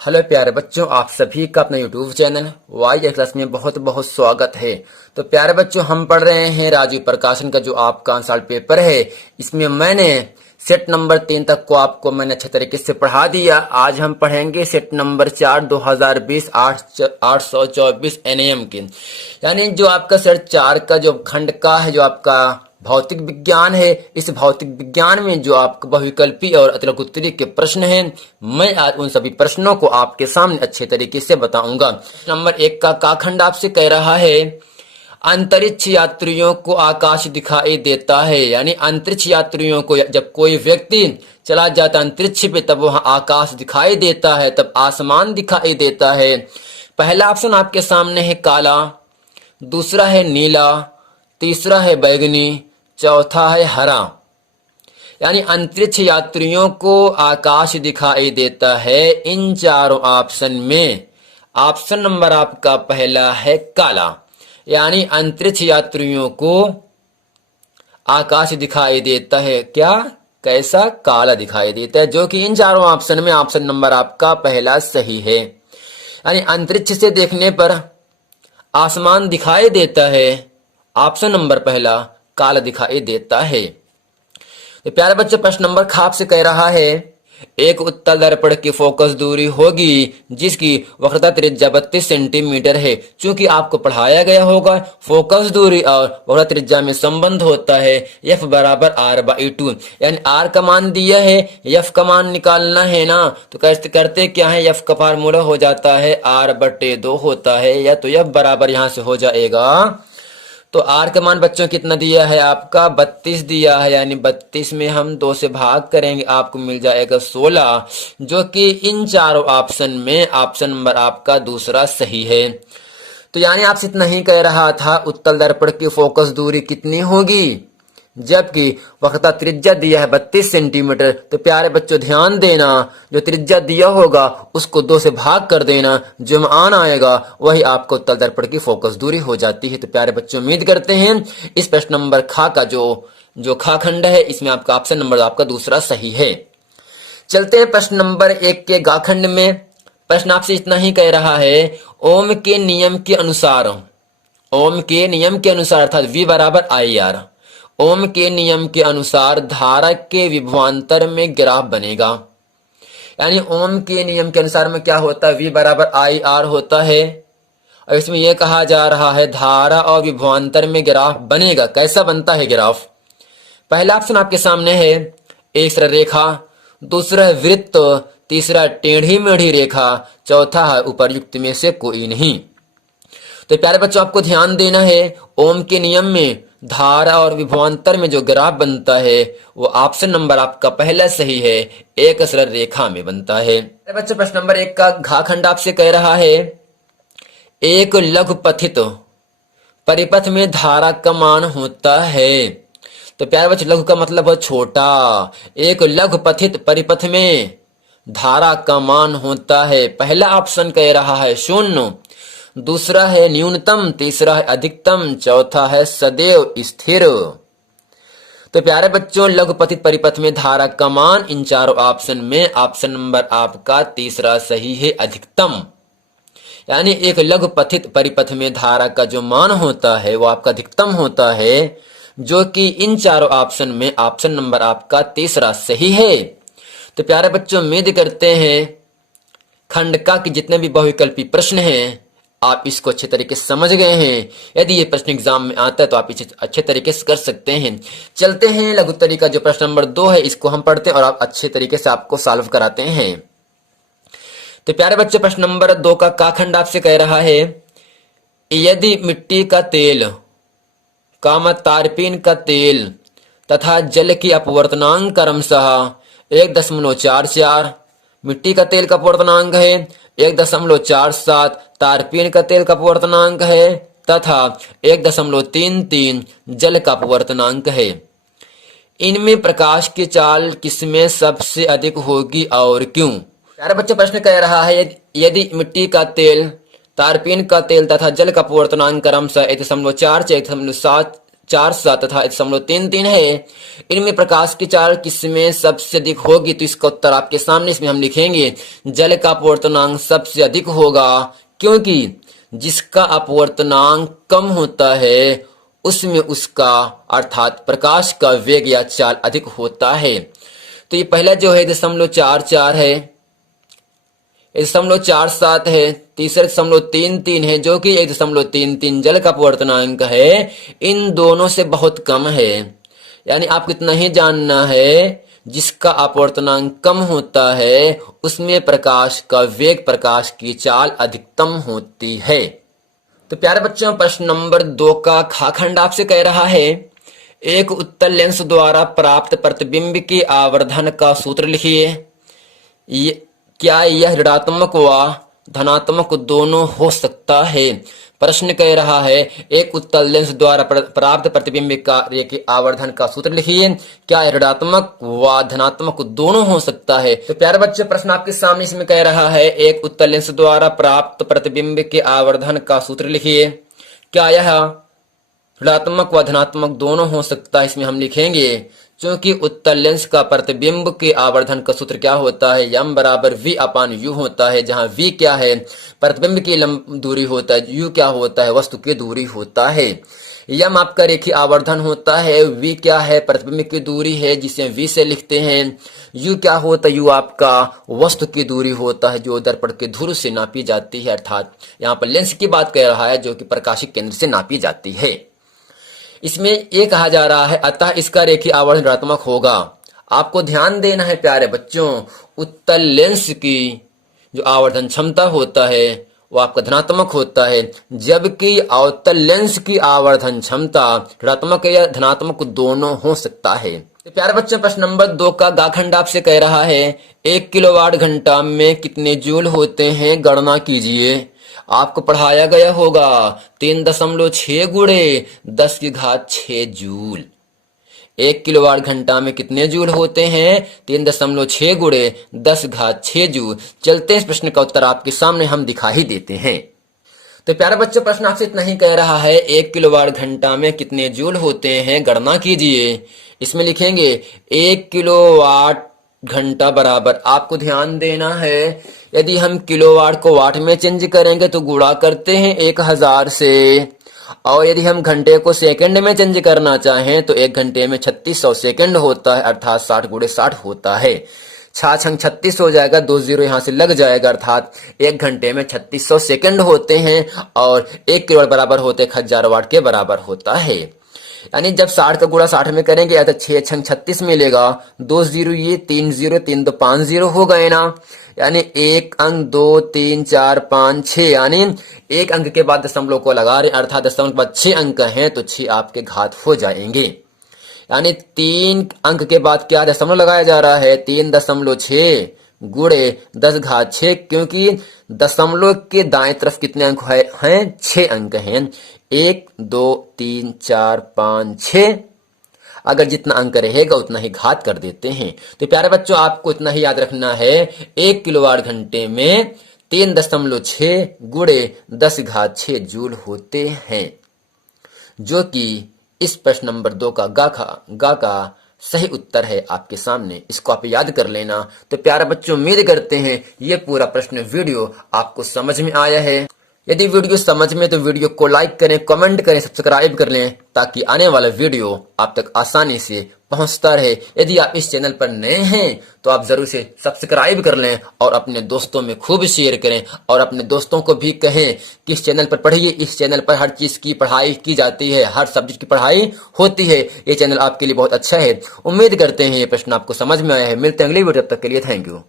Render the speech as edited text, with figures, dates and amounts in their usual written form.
Hello प्यारे बच्चों, आप सभी का अपना यूट्यूब चैनल वाई क्लास में बहुत बहुत स्वागत है। तो प्यारे बच्चों, हम पढ़ रहे हैं राजीव प्रकाशन का जो आपका साल पेपर है। इसमें मैंने सेट नंबर 3 तक को आपको मैंने अच्छे तरीके से पढ़ा दिया। आज हम पढ़ेंगे सेट नंबर 4 2020 824 NAM की, यानी जो आपका सेट 4 का जो खंड का है, जो आपका भौतिक विज्ञान है। इस भौतिक विज्ञान में जो आपको बहुविकल्पी और अतिरिक्त उत्तरी के प्रश्न हैं, मैं आज उन सभी प्रश्नों को आपके सामने अच्छे तरीके से बताऊंगा। नंबर 1 का खंड आपसे कह रहा है, अंतरिक्ष यात्रियों को आकाश दिखाई देता है। यानी अंतरिक्ष यात्रियों को जब कोई व्यक्ति चला जाता है अंतरिक्ष पे, तब वहां आकाश दिखाई देता है, तब आसमान दिखाई देता है। पहला ऑप्शन आपके सामने है काला, दूसरा है नीला, तीसरा है बैगनी, चौथा है हरा। यानी अंतरिक्ष यात्रियों को आकाश दिखाई देता है। इन चारों ऑप्शन में ऑप्शन नंबर आपका पहला है काला, यानी अंतरिक्ष यात्रियों को आकाश दिखाई देता है। क्या? कैसा? काला दिखाई देता है, जो कि इन चारों ऑप्शन में ऑप्शन नंबर आपका पहला सही है। यानी अंतरिक्ष से देखने पर आसमान दिखाई देता है, ऑप्शन नंबर पहला काला दिखाई देता है। तो प्यारे बच्चे, प्रश्न नंबर ख आपसे कह रहा है, एक उत्तल दर्पण की फोकस दूरी होगी जिसकी वक्रता त्रिज्या 32 सेंटीमीटर है। चूंकि आपको पढ़ाया गया होगा फोकस दूरी और वक्रता त्रिज्या में संबंध होता है f बराबर r/2। यानी r का मान दिया है, f का मान निकालना है ना। तो करते क्या है, f का फार्मूला हो जाता है r/2 होता है, या तो f बराबर यहां से हो जाएगा। तो r का मान बच्चों कितना दिया है आपका? 32 दिया है। यानी 32 में हम 2 से भाग करेंगे, आपको मिल जाएगा 16, जो कि इन चारों ऑप्शन में ऑप्शन नंबर आपका दूसरा सही है। तो यानी आपसे इतना ही कह रहा था, उत्तल दर्पण की फोकस दूरी कितनी होगी, जबकि वक्रता त्रिज्या दिया है 32 सेंटीमीटर। तो प्यारे बच्चों ध्यान देना, जो त्रिज्या दिया होगा उसको 2 से भाग कर देना, जो मान आएगा वही आपको उत्तल दर्पण की फोकस दूरी हो जाती है। तो प्यारे बच्चों, उम्मीद करते हैं इस प्रश्न नंबर खा का जो खा खंड है, इसमें आपका ऑप्शन नंबर आपका दूसरा सही है। चलते हैं प्रश्न नंबर 1 के गा खंड में। प्रश्न आपसे इतना ही कह रहा है, ओम के नियम के अनुसार, ओम के नियम के अनुसार अर्थात V बराबर IR, ओम के नियम के अनुसार धारा के विभवांतर में ग्राफ बनेगा। यानी ओम के नियम के अनुसार में क्या होता है, V बराबर IR होता है। और इसमें यह कहा जा रहा है धारा और विभवांतर में ग्राफ बनेगा। कैसा बनता है ग्राफ? पहला ऑप्शन आपके सामने है, एक सरल रेखा, दूसरा है वृत्त, तीसरा टेढ़ी मेढ़ी रेखा, चौथा है उपर्युक्त में से कोई नहीं। तो प्यारे बच्चों, आपको ध्यान देना है, ओम के नियम में धारा और विभवांतर में जो ग्राफ बनता है वो ऑप्शन नंबर आपका पहला सही है, एक सरल रेखा में बनता है। बच्चों, प्रश्न नंबर 1 का घा खंड आपसे कह रहा है, एक लघुपथित परिपथ में धारा का मान होता है। तो प्यारे बच्चों, लघु का मतलब है छोटा। एक लघुपथित परिपथ में धारा का मान होता है। पहला ऑप्शन कह रहा है 0, दूसरा है न्यूनतम, तीसरा है अधिकतम, चौथा है सदैव स्थिर। तो प्यारे बच्चों, लघुपथित परिपथ में धारा का मान इन चारों ऑप्शन में ऑप्शन नंबर आपका तीसरा सही है, अधिकतम। यानी एक लघुपथित परिपथ में धारा का जो मान होता है वो आपका अधिकतम होता है, जो कि इन चारों ऑप्शन में ऑप्शन नंबर आपका तीसरा सही है। तो प्यारे बच्चों, उम्मीद करते हैं खंड का कि जितने भी बहुविकल्पी प्रश्न हैं आप इसको अच्छे तरीके से समझ गए हैं। यदि ये प्रश्न एग्जाम में आता है तो आप इसे अच्छे तरीके से कर सकते हैं। चलते हैं लघु उत्तरी का जो प्रश्न नंबर 2 है, इसको हम पढ़ते हैं और आप अच्छे तरीके से आपको सॉल्व कराते हैं। तो प्यारे बच्चे, प्रश्न नंबर 2 का खंड आपसे कह रहा है, यदि मिट्टी का तेल, तारपीन का तेल तथा जल की अपवर्तनांक क्रमशः 1.44, मिट्टी का तेल का अपवर्तनांक है 1.47, तारपीन का तेल का अपवर्तनांक है तथा 1.33 जल का अपवर्तनांक है, इनमें प्रकाश की चाल किसमें सबसे अधिक होगी और क्यों? प्यारे बच्चे, प्रश्न कह रहा है, यदि मिट्टी का तेल, तारपीन का तेल तथा जल का अपवर्तनांक क्रमशः 1.4 से 1.47 तथा 1.33 है, इनमें प्रकाश की चाल किसमें सबसे अधिक होगी? तो इसका उत्तर आपके सामने, इसमें हम लिखेंगे जल का अपवर्तनांक सबसे अधिक होगा, क्योंकि जिसका अपवर्तनांक कम होता है उसमें उसका अर्थात प्रकाश का वेग या चाल अधिक होता है। तो ये पहला जो है 1.44 है, 1.47 है, तीसरा 1.33 है, जो कि 1.33 जल का अपवर्तनांक है, इन दोनों से बहुत कम है। यानी आपको इतना ही जानना है, जिसका अपवर्तनांक कम होता है उसमें प्रकाश का वेग, प्रकाश की चाल अधिकतम होती है। तो प्यारे बच्चों, प्रश्न नंबर 2 का खा खंड आपसे कह रहा है, एक उत्तल लेंस द्वारा प्राप्त प्रतिबिंब के आवर्धन का सूत्र लिखिए। क्या यह ऋणात्मक व धनात्मक दोनों हो सकता है? प्रश्न कह रहा है, एक उत्तल लेंस द्वारा प्राप्त प्रतिबिंब कार्य के आवर्धन का सूत्र लिखिए। क्या यह ऋणात्मक व धनात्मक दोनों हो सकता है? तो प्यारे बच्चे, प्रश्न आपके सामने इसमें कह रहा है, एक उत्तल लेंस द्वारा प्राप्त प्रतिबिंब के आवर्धन का सूत्र लिखिए। क्या यह ऋणात्मक व धनात्मक दोनों हो सकता है? इसमें हम लिखेंगे, क्योंकि उत्तल लेंस का प्रतिबिंब के आवर्धन का सूत्र क्या होता है? m बराबर v अपान u होता है, जहां v क्या है? प्रतिबिंब की दूरी होता है, u क्या होता है? वस्तु की दूरी होता है। m आपका रेखीय आवर्धन होता है, v क्या है? प्रतिबिंब की दूरी है, जिसे v से लिखते हैं। u क्या होता है? u आपका वस्तु की दूरी होता है, जो दर्पण के धुर से नापी जाती है, अर्थात यहाँ पर लेंस की बात कर रहा है, जो कि प्रकाशिक केंद्र से नापी जाती है। इसमें ये कहा जा रहा है, अतः इसका रेखीय आवर्धन ऋणात्मक होगा। आपको ध्यान देना है प्यारे बच्चों, उत्तल लेंस की जो आवर्धन क्षमता होता है वो आपका धनात्मक होता है, जबकि अवतल लेंस की आवर्धन क्षमता ऋणात्मक या धनात्मक दोनों हो सकता है। तो प्यारे बच्चों, प्रश्न नंबर 2 का गा खंड आपसे कह रहा है, 1 किलोवाट घंटा में कितने जूल होते हैं? गणना कीजिए। आपको पढ़ाया गया होगा 3.6 गुणे 10 की घात 6 जूल। 1 किलोवाट घंटा में कितने जूल होते हैं? 3.6 गुणे 10 घात 6 जूल। चलते हैं, इस प्रश्न का उत्तर आपके सामने हम दिखा ही देते हैं। तो प्यारे बच्चों, प्रश्न आपसे इतना ही कह रहा है, 1 किलोवाट घंटा में कितने जूल होते हैं? गणना कीजिए। इसमें लिखेंगे 1 किलोवाट घंटा बराबर, आपको ध्यान देना है, यदि हम किलोवाट को वाट में चेंज करेंगे तो गुणा करते हैं 1000 से, और यदि हम घंटे को सेकंड में चेंज करना चाहें तो 1 घंटे में 3600 सेकंड होता है, अर्थात 60 गुणे 60 होता है। 6 36 हो जाएगा, 2 जीरो यहाँ से लग जाएगा, अर्थात 1 घंटे में 3600 सेकंड होते हैं, और 1 किलोवाट बराबर होते 1000 वाट के बराबर होता है। यानी जब 60 का गुणा 60 में करेंगे या तो 6 छंग 36 मिलेगा, 2 जीरो ये 3 जीरो 3 2 5 जीरो हो गए ना, यानी 1 अंक 2 3 4 5 6, यानी 1 अंक के बाद दशमलव को लगा रहे, अर्थात दशमलव के बाद 6 अंक हैं तो 6 आपके घात हो जाएंगे। यानी 3 अंक के बाद क्या दशमलव लगाया जा रहा है? 3.6 गुणे 10 घात 6, क्योंकि दशमलव के दाएं तरफ कितने अंक हैं? 6 अंक हैं। 1 2 3 4 5 6, अगर जितना अंक रहेगा उतना ही घात कर देते हैं। तो प्यारे बच्चों, आपको इतना ही याद रखना है, 1 किलोवाट घंटे में 3.6 गुणे 10 घात 6 जूल होते हैं, जो कि इस प्रश्न नंबर 2 का गा का सही उत्तर है आपके सामने। इसको आप याद कर लेना। तो प्यारे बच्चों, उम्मीद करते हैं ये पूरा प्रश्न वीडियो आपको समझ में आया है। यदि वीडियो समझ में तो वीडियो को लाइक करें, कमेंट करें, सब्सक्राइब कर लें, ताकि आने वाला वीडियो आप तक आसानी से पहुंचता रहे। यदि आप इस चैनल पर नए हैं तो आप जरूर से सब्सक्राइब कर लें और अपने दोस्तों में खूब शेयर करें, और अपने दोस्तों को भी कहें कि इस चैनल पर पढ़िए। इस चैनल पर हर चीज की पढ़ाई की जाती है, हर सब्जेक्ट की पढ़ाई होती है। ये चैनल आपके लिए बहुत अच्छा है। उम्मीद करते हैं ये प्रश्न आपको समझ में आया है। मिलते हैं अगली वीडियो, तब तक के लिए थैंक यू।